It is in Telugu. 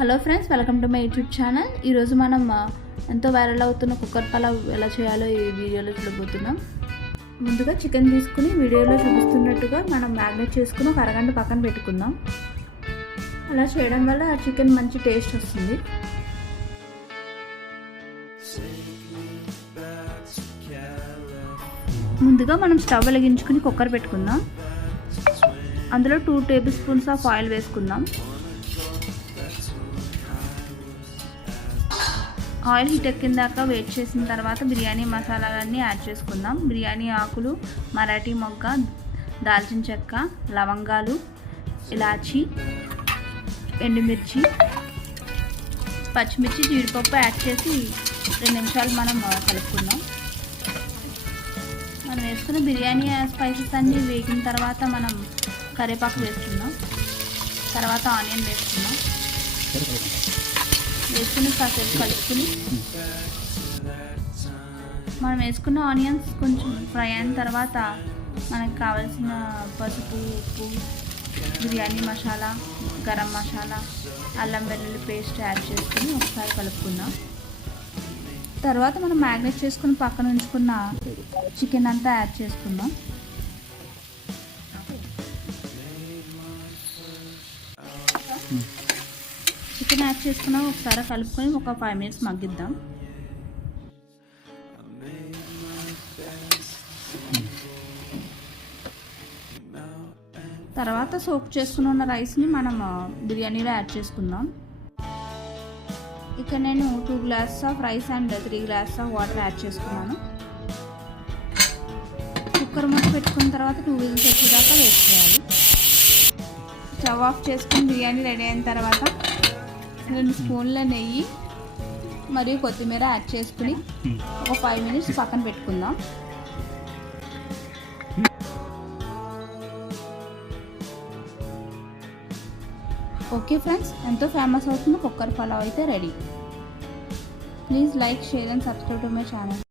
Hello friends, welcome to my YouTube channel. ఈరోజు మనం ఎంతో వైరల్ అవుతున్న కుక్కర్ పలావ్ ఎలా చేయాలో ఈ వీడియోలో చూడబోతున్నాం. ముందుగా చికెన్ తీసుకుని వీడియోలో చూపిస్తున్నట్టుగా మనం మ్యారినేట్ చేసుకుని ఒక అరగంట పక్కన పెట్టుకుందాం. అలా చేయడం వల్ల ఆ చికెన్ మంచి టేస్ట్ వస్తుంది. ముందుగా మనం స్టవ్ వెలిగించుకుని కుక్కర్ పెట్టుకుందాం. అందులో 2 టేబుల్ స్పూన్స్ ఆఫ్ ఆయిల్ వేసుకుందాం. ఆయిల్ హీట్ ఎక్కిందాక వెయిట్ చేసిన తర్వాత బిర్యానీ మసాలాలన్నీ యాడ్ చేసుకుందాం. బిర్యానీ ఆకులు, మరాఠీ మొగ్గ, దాల్చిన చెక్క, లవంగాలు, ఇలాచి, ఎండుమిర్చి, పచ్చిమిర్చి, జీడిపప్పు యాడ్ చేసి 2 నిమిషాలు మనం కలుపుకుందాం. మనం వేసుకున్న బిర్యానీ స్పైసెస్ అన్నీ వేగిన తర్వాత మనం కరివేపాకు వేసుకుందాం. తర్వాత ఆనియన్ వేసుకుందాం. వేసుకుని కాసేపు కలుపుకుని మనం వేసుకున్న ఆనియన్స్ కొంచెం ఫ్రై అయిన తర్వాత మనకు కావాల్సిన పసుపు, ఉప్పు, బిర్యానీ మసాలా, గరం మసాలా, అల్లం వెల్లుల్లి పేస్ట్ యాడ్ చేసుకుని ఒకసారి కలుపుకుందాం. తర్వాత మనం మ్యారినేట్ చేసుకుని పక్కన ఉంచుకున్న చికెన్ అంతా యాడ్ చేసుకుందాం. చికెన్ యాడ్ చేసుకున్నాక ఒకసారి కలుపుకొని ఒక 5 మినిట్స్ మగ్గిద్దాం. తర్వాత సోక్ చేసుకుని ఉన్న రైస్ని మనం బిర్యానీలో యాడ్ చేసుకుందాం. ఇక్కడ నేను 2 glasses of rice and 3 glasses of water add చేసుకున్నాను. కుక్కర్ మూత పెట్టుకున్న తర్వాత 2 విజిల్స్ వచ్చేదాకా వెయిట్ చేయాలి. స్టవ్ ఆఫ్ చేసుకుని బిర్యానీ రెడీ అయిన తర్వాత 2 స్పూన్ల నెయ్యి మరియు కొత్తిమీర యాడ్ చేసుకుని ఒక 5 మినిట్స్ పక్కన పెట్టుకుందాం. ఓకే ఫ్రెండ్స్, ఎంతో ఫేమస్ అవుతున్న కుక్కర్ పలావ్ అయితే ready. Please like, share and subscribe to my channel.